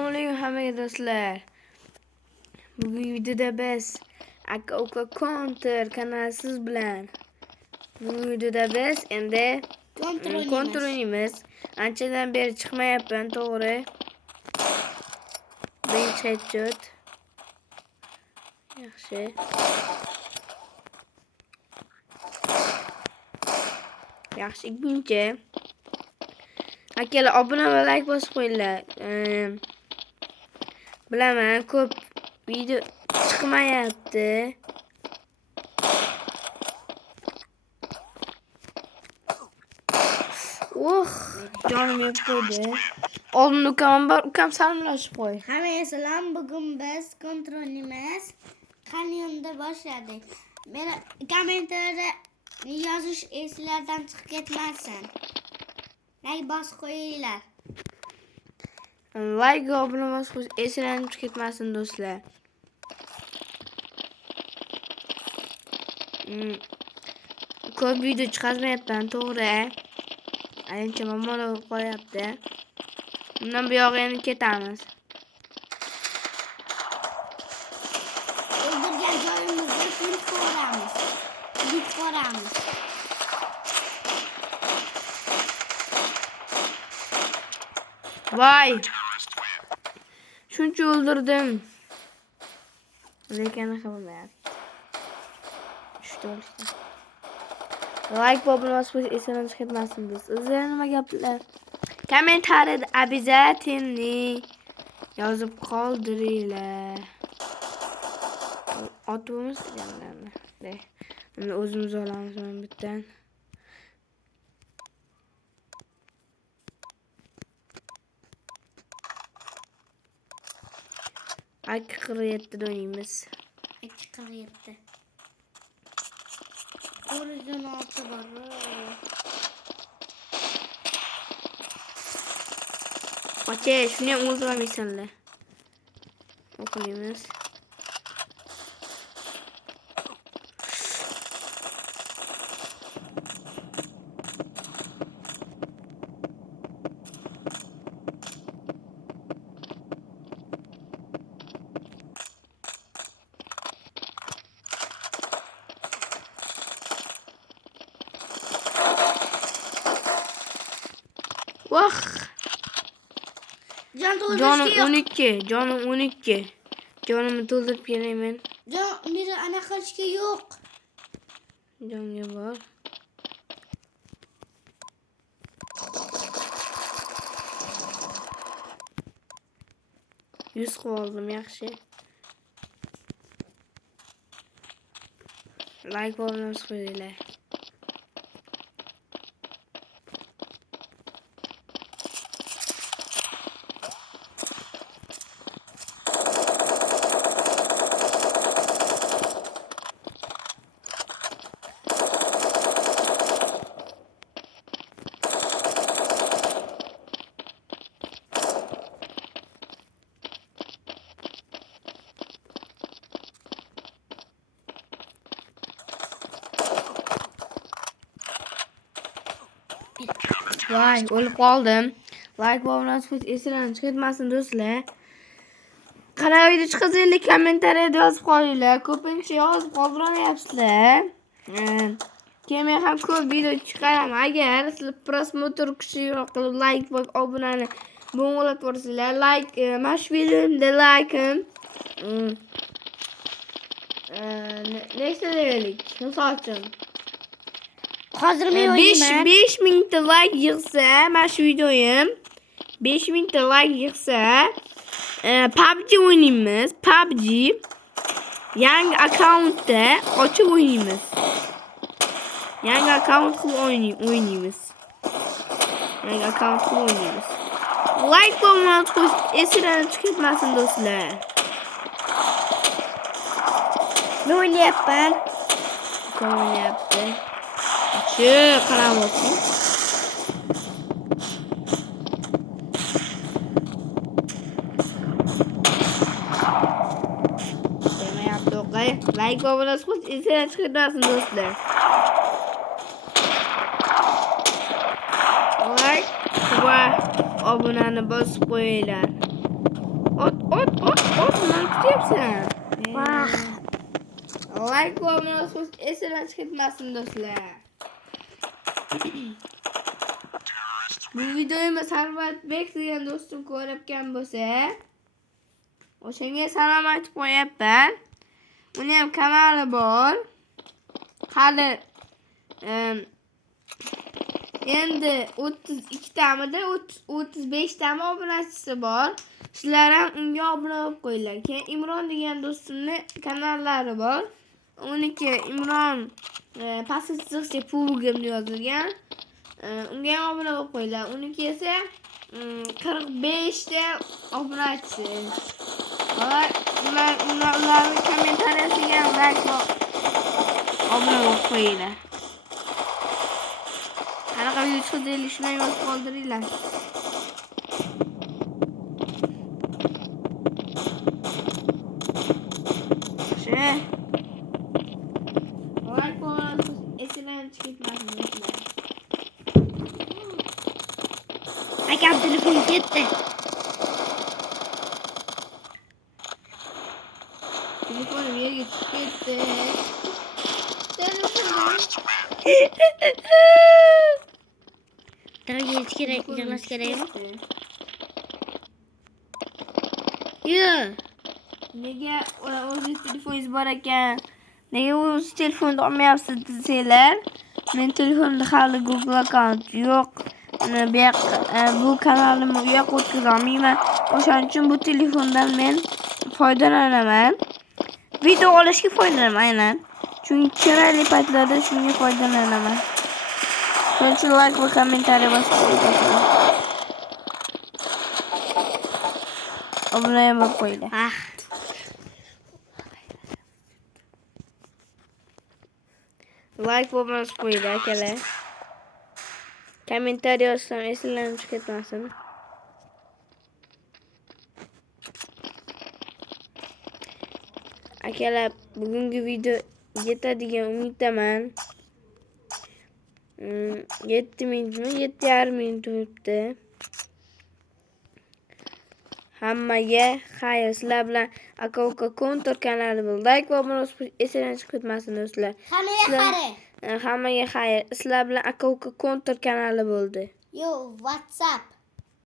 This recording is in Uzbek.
Assalomu hammaga do'stlar. Bugungi videoda biz aka uka counter kanali siz bilan. Bugungi videoda biz endi counter o'ynaymiz. Anchadan beri chiqmayapman, to'g'ri. Birinchi headshot. Yaxshi. Yaxshi, ikkinchi. Akalar, obuna va like bosib qo'yinglar. Bilaman, ko'p video chiqmayapti. Jonim yeb qo'ydi. Oldin ukam bor, ukam salomlashib qo'y. Hammaga salom. Bugun biz kontrolimiz Kanyonda boshladik. Meni kommentariyada yozish eslardan chiqib ketmasin. Like bosib qo'yinglar. Like va obuna bosib qo'yish eslardan chiqib ketmasin do'stlar. Ko'p video chiqarmayapman, to'g'ri. Ancha muammolar bo'lib qolyapti. Bundan buyog'i endi ketamiz. O'ldirgan joyimizda film ko'ramiz. Bit ko'ramiz. Voy! Shuncha o'ldirdim. Lekin xabarmayapti. Like va obuna bosib qo'yish esingizdan chiqib ketmasin biz. O'zingizlar nima gaplar? Kommentariyada обязательно yozib qoldiringlar. Otimiz deganlarni. Endi o'zimiz olamiz mana bittan. AK-47 da o'ynaymiz. AK-47. Horizon 6 bor. Okey, shuni ham o'ldirmaysanlar. O'qiymiz. Vah! Jonim 12, jonim 12. Jonimni to'ldirib kelaman. Meni ana qilishga yo'q. Jonga bor. Yuz qildim, yaxshi. Like bo'lmasa qo'yinglar. Voy, o'lib qoldim. Like va obuna bosib esingizdan chiqib ketmasin do'stlar. Qanaqa video chiqsa, kommentariyada yozib qo'yinglar. Ko'pincha yozib qoldirmayapsizlar. Keyin men ham ko'p video chiqaraman. Agar sizlar prosmotr kuchliroq qilib like va obunani bo'g'ilib ko'rsanglar, like mana shu videomda like'im nechta deylik? Misol uchun Hozir men o'ynayman. 5000 ta like yig'sa, mana shu videoyim 5000 ta like yig'sa, PUBG o'ynaymiz. PUBG yangi akkauntda ochib o'ynaymiz. Yangi akkaunt qilib o'ynaymiz. Yangi akkaunt qilib o'ynaymiz. Like bo'lmay qo'yish esingizdan chiqib ketmasin do'stlar. Men o'ynayapman. O'ynayapti. Shu qarab o'qing. Demayapti o'qay. Like va obuna bosib esingizdan chiqib ketmasin do'stlar. Like va obunani bosib qo'yinglar. qilyapsan? Vah. Like va munosib esdan chiqmasin do'stlar. Bu videoyimni Sarvatbek degan do'stim ko'rayotgan bo'lsa, o'shanga salom aytib qo'yapman. Uni ham kanali bor. Hali endi 32 tamida 35 tami obunachisi bor. Sizlar ham unga obuna bo'lib qo'yinglar. Keyin Imron degan do'stimni kanallari bor. Uniki Imron pastki chiziqcha pulgim yozilgan. Unga ham obuna bo'lib qo'yinglar. Uniki esa 45 ta obunachisi. Ularni kommentariyasiga ham like va obuna bo'lib qo'yinglar. Qanaqa video chiqadi shuni yozib qoldiringlar. Like bo'lmasa esdan chiqmasin do'stlar. Akam telefon ketdi. Telefonim yerga tushib ketdi. Yig'lash kerak, yig'lash kerakmi? Yo'q. Nega o'zingiz telefoningiz bor ekan? Nega o'z telefonni olmayapsiz desanglar? Men telefonimda hali Google account yo'q. Bu kanalimni u yoqqa o'tkaza olmayman. O'shaning uchun bu telefondan men foydalanaman. Video olishga foydalanaman aynan. Chunki kerakli paytlarda shunga foydalanaman. Shuning uchun like va kommentariy bosib qo'ying. Obuna ham bo'lib qo'yinglar. Like va bosib qo'yinglar akalar. Kommentariy yozsam eslardan chiqib ketmasin. Akalar, bugungi video yetadigan umiddaman. 7 minutmi? 7,5 minut o'tdi. Hammaga xayr. Sizlar bilan aka-uka kontor kanali bo'ldi. Like va munosib esdan chiqib ketmasin do'stlar. Hammaga xayr. Sizlar bilan aka-uka kontor kanali bo'ldi. Yo, WhatsApp.